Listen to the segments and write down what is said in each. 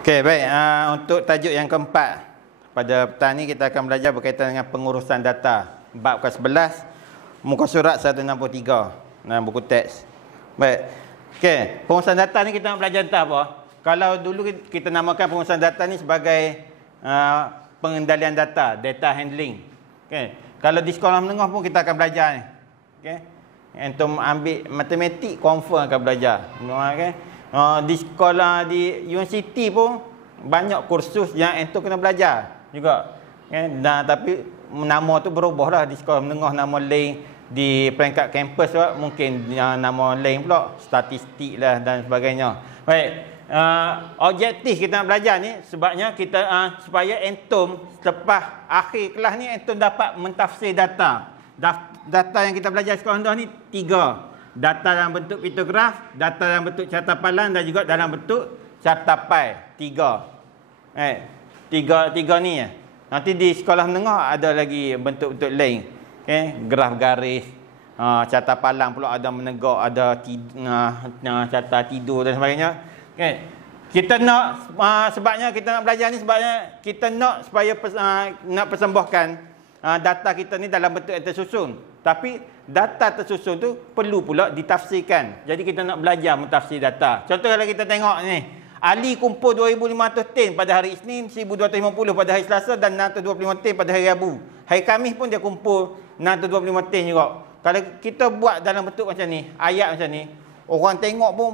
Okey, baik. Untuk tajuk yang keempat, pada petang ni kita akan belajar berkaitan dengan pengurusan data. Bab ke-11, muka surat 163 dalam buku teks. Baik. Okey, pengurusan data ni kita nak belajar tentang apa? Kalau dulu kita namakan pengurusan data ni sebagai pengendalian data, data handling. Okey. Kalau di sekolah menengah pun kita akan belajar ni. Okey. Untuk ambil matematik confirm akan belajar. Okey. Di sekolah di universiti pun banyak kursus yang itu kena belajar juga. Dan tapi nama tu berubah lah. Di sekolah menengah nama lain, di peringkat kampus mungkin nama lain pula, statistik lah dan sebagainya. Baik, objektif kita nak belajar ni sebabnya kita supaya entum selepas akhir kelas ni entum dapat mentafsir data. Data yang kita belajar sekolah menengah ni 3. Data dalam bentuk pitograf, data dalam bentuk carta palang dan juga dalam bentuk carta pai. 3. Tiga ni ya. Nanti di sekolah menengah ada lagi bentuk-bentuk lain. Graf garis, carta palang pula ada menegak, ada carta tidur dan sebagainya. Kita nak sebabnya kita nak belajar ni sebabnya kita nak supaya nak persembahkan data kita ni dalam bentuk yang tersusun. Tapi data tersusun tu perlu pula ditafsirkan. Jadi kita nak belajar mentafsir data. Contoh kalau kita tengok ni, Ali kumpul 2,500 tin pada hari Isnin, 1,250 pada hari Selasa dan 625 tin pada hari Rabu. Hari Khamis pun dia kumpul 625 tin juga. Kalau kita buat dalam bentuk macam ni, ayat macam ni, orang tengok pun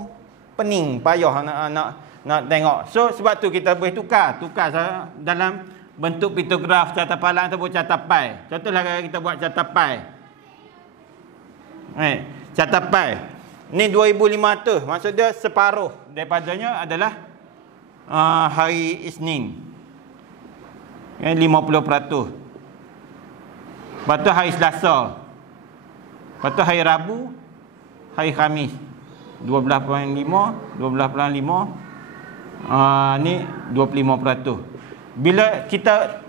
pening, payah nak tengok. So sebab tu kita boleh tukar dalam bentuk pitograf, carta palang ataupun carta pai. Contohlah kalau kita buat carta pai. Carta pai ni 2,500, maksud dia separuh daripadanya adalah hari Isnin, 50%. Lepas tu hari Selasa, lepas tu hari Rabu, hari Khamis 12.5, 12.5, ni 25%. Bila kita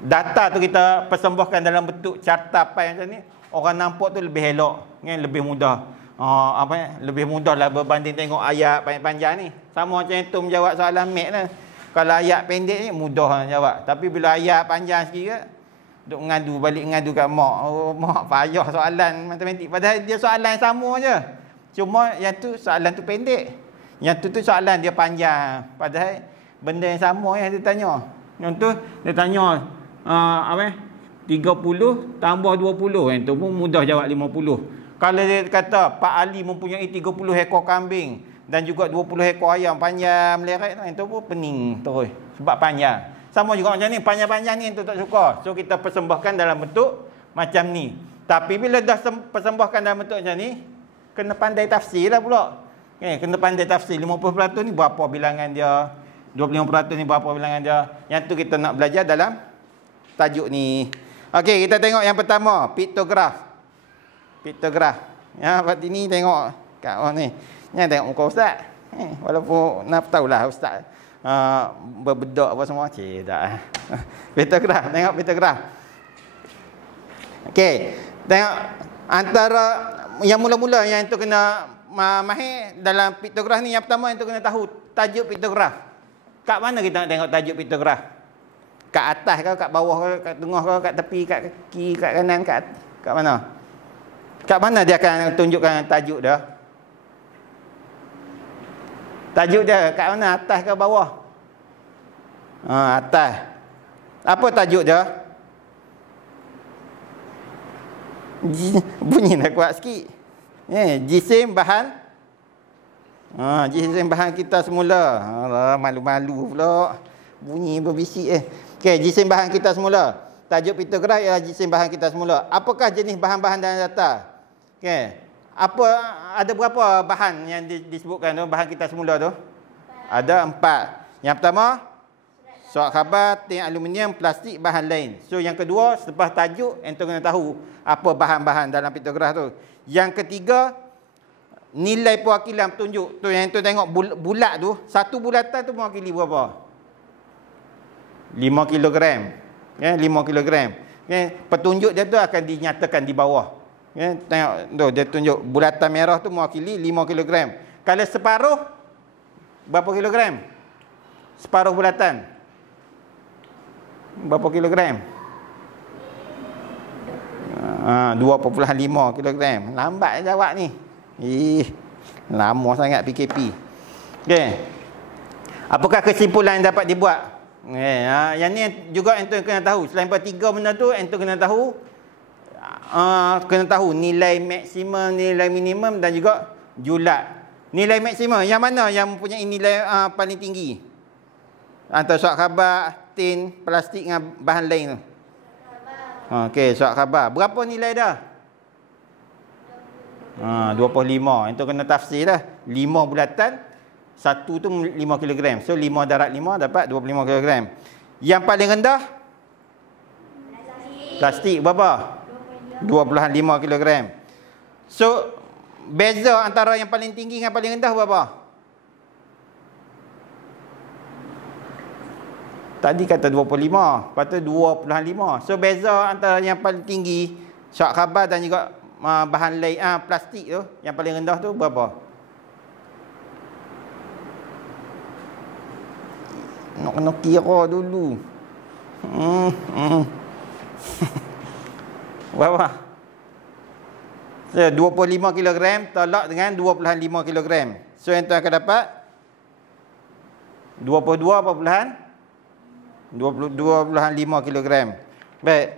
data tu kita persembahkan dalam bentuk carta pai macam ni, orang nampak tu lebih elok, lebih mudah. Lebih mudah lah berbanding tengok ayat panjang-panjang ni. Sama macam itu menjawab soalan mat lah. Kalau ayat pendek ni mudah nak jawab. Tapi bila ayat panjang sikit, duk ngadu kat mak. Mak payah soalan matematik. Padahal dia soalan yang sama je. Cuma yang tu soalan tu pendek. Yang tu soalan dia panjang. Padahal benda yang sama yang dia tanya. Contoh dia tanya 30 tambah 20, yang tu pun mudah jawab 50. Kalau dia kata Pak Ali mempunyai 30 ekor kambing dan juga 20 ekor ayam panjang meleret, yang tu pun pening terus sebab panjang. Sama juga macam ni, panjang-panjang ni yang tu tak suka. So kita persembahkan dalam bentuk macam ni. Tapi bila dah persembahkan dalam bentuk macam ni, kena pandai tafsir lah pula. Kena pandai tafsir. 50% ni berapa bilangan dia, 25% ni berapa bilangan dia. Yang tu kita nak belajar dalam tajuk ni. Okey, kita tengok yang pertama, piktograf. Piktograf. Ya, waktu ni tengok kat ni. Jangan tengok muka ustaz. Walaupun nak tahulah ustaz berbedak apa semua. Cik tak. Piktograf, tengok piktograf. Okey, tengok antara yang mula-mula yang tu kena mahir dalam piktograf ni, yang pertama yang tu kena tahu tajuk piktograf. Kat mana kita nak tengok tajuk piktograf? Kat atas ke, kat bawah ke, kat tengah ke, kat tepi, kat kaki, kat kanan, kat mana? Kat mana dia akan tunjukkan tajuk dia? Tajuk dia kat mana? Atas ke bawah? Atas. Apa tajuk dia? Bunyi nak kuat sikit. Jisim bahan. Jisim bahan kita semula. Malu-malu pula. Bunyi berbisik Okey, jisim bahan kita semula. Tajuk piktograf ialah jisim bahan kita semula. Apakah jenis bahan-bahan dalam data? Okey. Ada berapa bahan yang disebutkan tu, bahan kita semula tu? Ada 4. Yang pertama, surat khabar, tin aluminium, plastik, bahan lain. So yang kedua, selepas tajuk, entum kena tahu apa bahan-bahan dalam piktograf tu. Yang ketiga, nilai perwakilan petunjuk. Tu yang entum tengok bulat tu, satu bulatan tu mewakili berapa? 5 kilogram. 5 kilogram. Petunjuk dia tu akan dinyatakan di bawah. Tengok tu, dia tunjuk bulatan merah tu mewakili 5 kilogram. Kalau separuh berapa kilogram? Separuh bulatan. Berapa kilogram? 2.5 kilogram. Lambat jawab ni. Lama sangat PKP. Okey. Apakah kesimpulan yang dapat dibuat? Yang ni juga ente kena tahu. Selain daripada 3 benda tu, ente kena tahu nilai maksimum, nilai minimum dan juga julat. Nilai maksimum yang mana yang mempunyai nilai paling tinggi? Antara surat khabar, tin, plastik dengan bahan lain tu. Okey, surat khabar. Berapa nilai dah? 25. Itu kena tafsir dah. 5 bulatan, satu tu 5 kg. So 5 darab 5 dapat 25 kg. Yang paling rendah? Plastik berapa? 2.5 kg. So beza antara yang paling tinggi dengan paling rendah berapa? Tadi kata 25, lepas tu 2.5. So beza antara yang paling tinggi surat khabar dan juga bahan lain plastik tu, yang paling rendah tu berapa? Nak kena kira dulu. Berapa? So 25 kg tolak dengan 2.5 kg. So yang tu akan dapat 22.5 kg. Baik.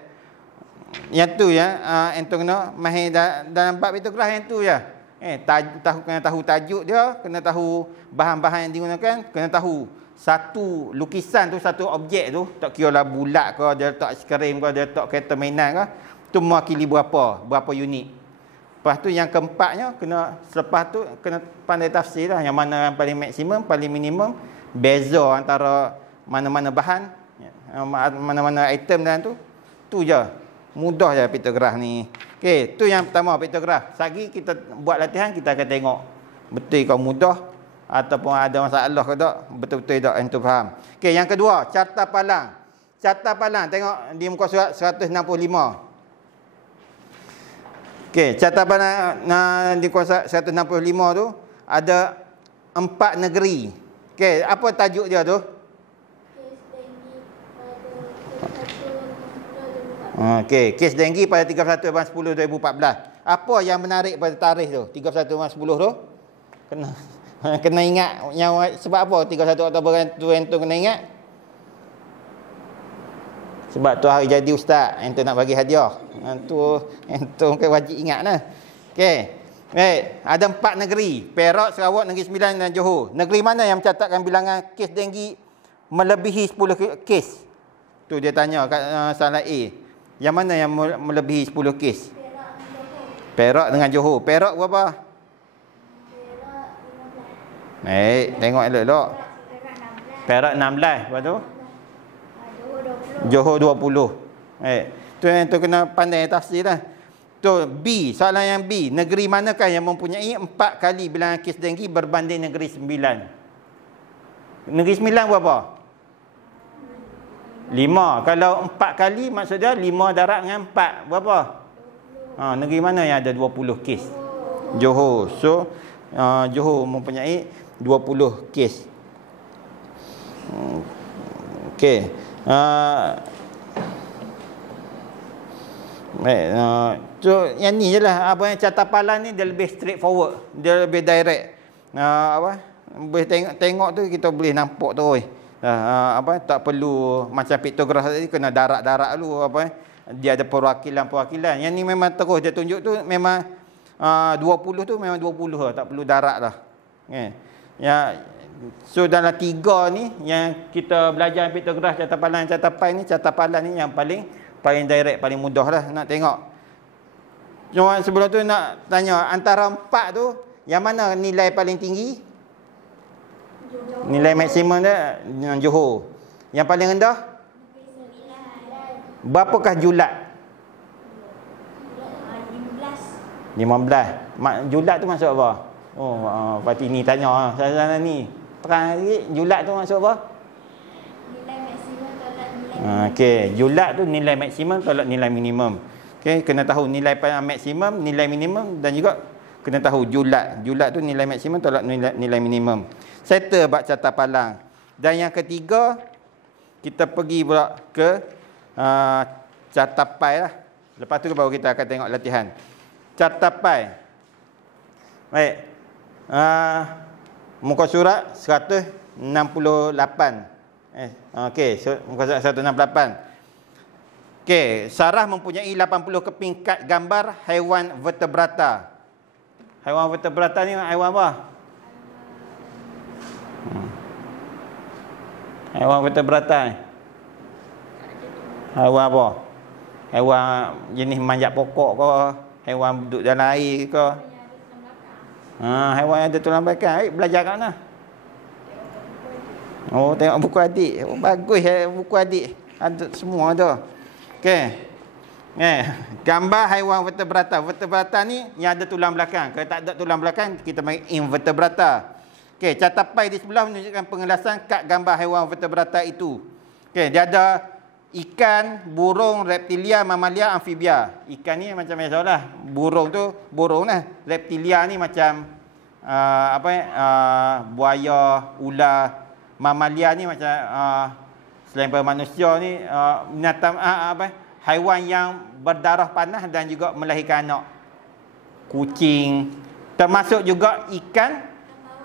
Yang tu ya, entu kena mahir dalam bab litograf yang tu ya. Kena tahu tajuk dia, kena tahu bahan-bahan yang digunakan, kena tahu satu lukisan tu, satu objek tu, tak kira lah bulat ke, dia letak skrin ke, dia letak kereta mainan ke, tu mewakili berapa unit. Lepas tu yang keempatnya, selepas tu kena pandai tafsir lah, yang mana yang paling maksimum, paling minimum, beza antara mana-mana bahan, mana-mana item dalam tu. Tu je. Mudah je piktograf ni. Okey, tu yang pertama piktograf. Sagi kita buat latihan, kita akan tengok betul kau mudah ataupun ada masalah ke tak, betul-betul tak entu faham. Okey, yang kedua, carta palang. Carta palang tengok di muka surat 165. Okey, carta palang di muka surat 165 tu ada 4 negeri. Okey, apa tajuk dia tu? Okey, kes denggi pada 31/10/2014. Apa yang menarik pada tarikh tu? 31/10 tu? Kena ingat yang sebab apa 31 Oktober tu ento kena ingat? Sebab tu hari jadi ustaz, ento nak bagi hadiah. Ento mungkin wajib ingatlah. Okey. Baik, ada 4 negeri, Perak, Sarawak, Negeri Sembilan dan Johor. Negeri mana yang mencatatkan bilangan kes denggi melebihi 10 kes? Tu dia tanya kat soalan A. Yang mana yang melebihi 10 kes? Perak dengan Johor. Perak berapa? Tengok elok-elok. Perak 16. Lepas tu? Johor 20. Tu kena pandai tafsir lah. Tu B. Soalan yang B. Negeri manakah yang mempunyai 4 kali bilangan kes denggi berbanding negeri 9? Negeri 9 berapa? 5. Kalau 4 kali maksudnya 5 darab dengan 4. Berapa? Negeri mana yang ada 20 kes? Johor. So Johor mempunyai 20 kes. Okey. So yang ni je lah. Apa yang carta palang ni dia lebih straightforward. Dia lebih direct. Boleh tengok tu kita boleh nampak terus. Tak perlu macam piktograf tadi kena darat-darat dulu dia ada perwakilan. Yang ni memang terus dia tunjuk tu memang 20 tu memang 20 lah, tak perlu darat lah. Ya, so dalam 3 ni yang kita belajar piktograf, carta palang ni yang paling direct, paling mudah lah nak tengok. Cuma sebelum tu nak tanya, antara 4 tu yang mana nilai paling tinggi? Nilai maksimum dia Johor. Yang paling rendah? Berapakah julat? 15. Julat tu maksud apa? Fatini tanya sana ni. Terang sikit, julat tu maksud apa? Nilai maksimum tolak nilai. Okey, julat tu nilai maksimum tolak nilai minimum. Okey, kena tahu nilai maksimum, nilai minimum dan juga Kena tahu julat. Julat tu nilai maksimum tolak nilai minimum. Settle bab carta palang. Dan yang ketiga, kita pergi pula ke carta pai lah. Lepas tu baru kita akan tengok latihan. Carta pai. Baik. Muka surat 168. Okey, muka surat 168. Okey, sarah mempunyai 80 keping kad gambar haiwan vertebrata. Haiwan vertebrata ni haiwan apa? Haiwan vertebrata ni. Haiwan apa? Haiwan jenis manjat pokok ke? Haiwan duduk dalam air ke? Haiwan yang ada tulang belakang. Belajar kat mana? Oh, tengok buku adik. Oh, bagus buku adik. Ada semua tu. Okey. Gambar haiwan vertebrata. Vertebrata ni yang ada tulang belakang. Kalau tak ada tulang belakang, kita panggil invertebrata. Okey, carta pai di sebelah menunjukkan pengelasan kad gambar haiwan vertebrata itu. Okey, dia ada ikan, burung, reptilia, mamalia, amfibia. Ikan ni macam biasalah. Burung tu burung lah. Reptilia ni macam buaya, ular. Mamalia ni macam selain daripada manusia ni binatang haiwan yang berdarah panas dan juga melahirkan anak. Kucing, termasuk juga ikan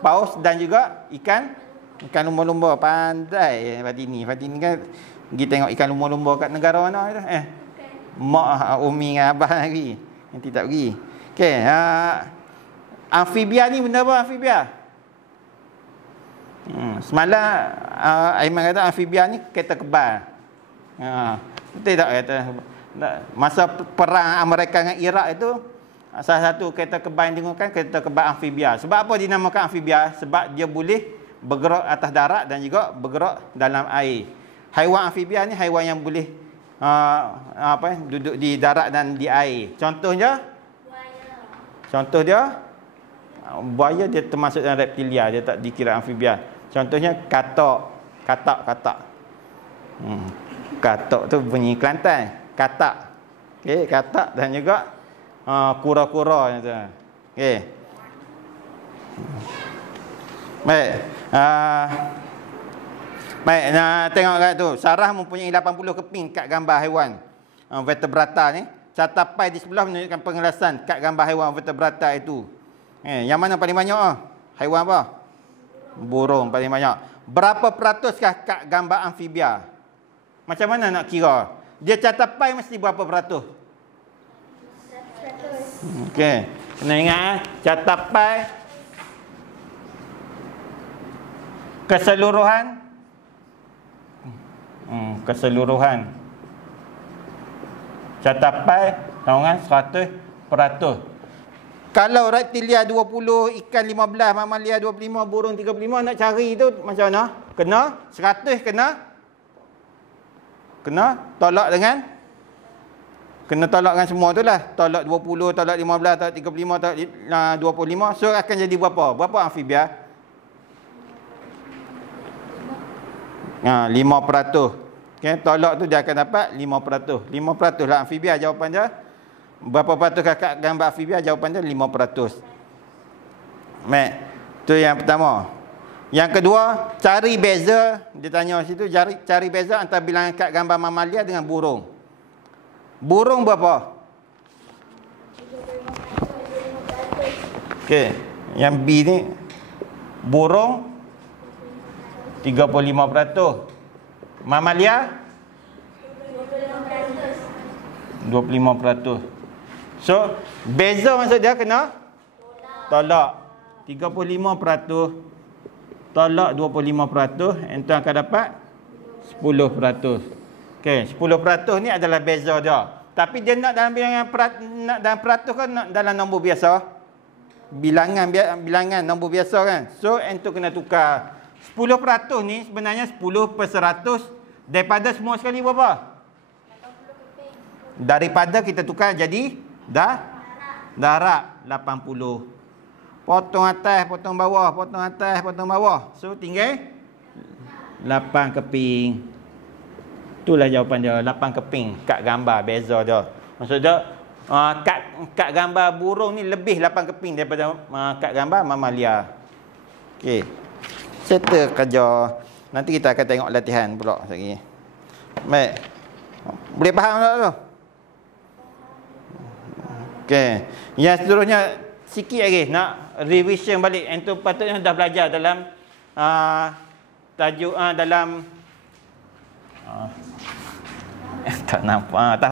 paus dan juga ikan lumba-lumba. Pandai Fatini kan pergi tengok ikan lumba-lumba kat negara mana tu? Mak Umi dengan abah lagi. Nanti tak pergi. Okey, amfibia ni benda apa amfibia? Semalam Aiman kata amfibia ni kereta kebal. Betul tak kata? Masa perang Amerika dengan Iraq itu, salah satu kereta kebal yang digunakan kereta kebal amfibia. Sebab apa dinamakan amfibia? Sebab dia boleh bergerak atas darat dan juga bergerak dalam air. Haiwan amfibia ni haiwan yang boleh duduk di darat dan di air. Contohnya buaya dia termasuk dalam reptilia, dia tak dikira amfibia. Contohnya katak. Katak tu bunyi Kelantan. Katak. Okey, katak dan juga kura-kura macam tu. Okey. Baik. Baik, tengok kat tu. Sarah mempunyai 80 keping kad gambar haiwan vertebrata ni. Carta pai di sebelah menunjukkan pengelasan kad gambar haiwan vertebrata itu. Yang mana paling banyak haiwan apa? Burung paling banyak. Berapa peratuskah kad gambar amfibia? Macam mana nak kira? Dia carta pai mesti berapa peratus? 100. Okey. Kena ingat carta pai keseluruhan. Keseluruhan. Carta pai tahu kan 100%. Kalau reptilia 20, ikan 15, mamalia 25, burung 35, nak cari tu macam mana? Kena 100 kena tolak dengan semua tu lah. Tolak 20, tolak 15, tolak 35, tolak 25. So akan jadi berapa? Berapa amfibia? 5%. Okay, tolak tu dia akan dapat 5%. 5% lah amfibia jawapan dia. Berapa peratus kakak gambar amfibia? Jawapan dia 5%. Baik. Tu yang pertama. Yang kedua, cari beza. Dia tanya situ, cari beza antara bilangan kad gambar mamalia dengan burung. Burung berapa? Okey. Yang B ni burung 35%. Mamalia 25%. So, beza maksud dia kena tolak 35%, tolak 25%, itu akan dapat 10%. Okey, 10% ni adalah beza dia. Tapi dia nak dalam bilangan nak dalam peratus kan, nak dalam nombor biasa? Bilangan nombor biasa kan. So, itu kena tukar. 10% ni sebenarnya 10/100 daripada semua sekali berapa? Daripada kita tukar jadi darab 80. Potong atas, potong bawah, potong atas, potong bawah. So tinggal 8 keping. Itulah jawapan dia, 8 keping kad gambar beza dia. Maksud dia kad gambar burung ni lebih 8 keping daripada kad gambar mamalia. Okey. Settle kerja. Nanti kita akan tengok latihan pula lagi. Baik. Boleh faham tak tu? Okey. Yang seterusnya sikit lagi nak revision balik. Antum patutnya dah belajar dalam tajuk dalam tak nampak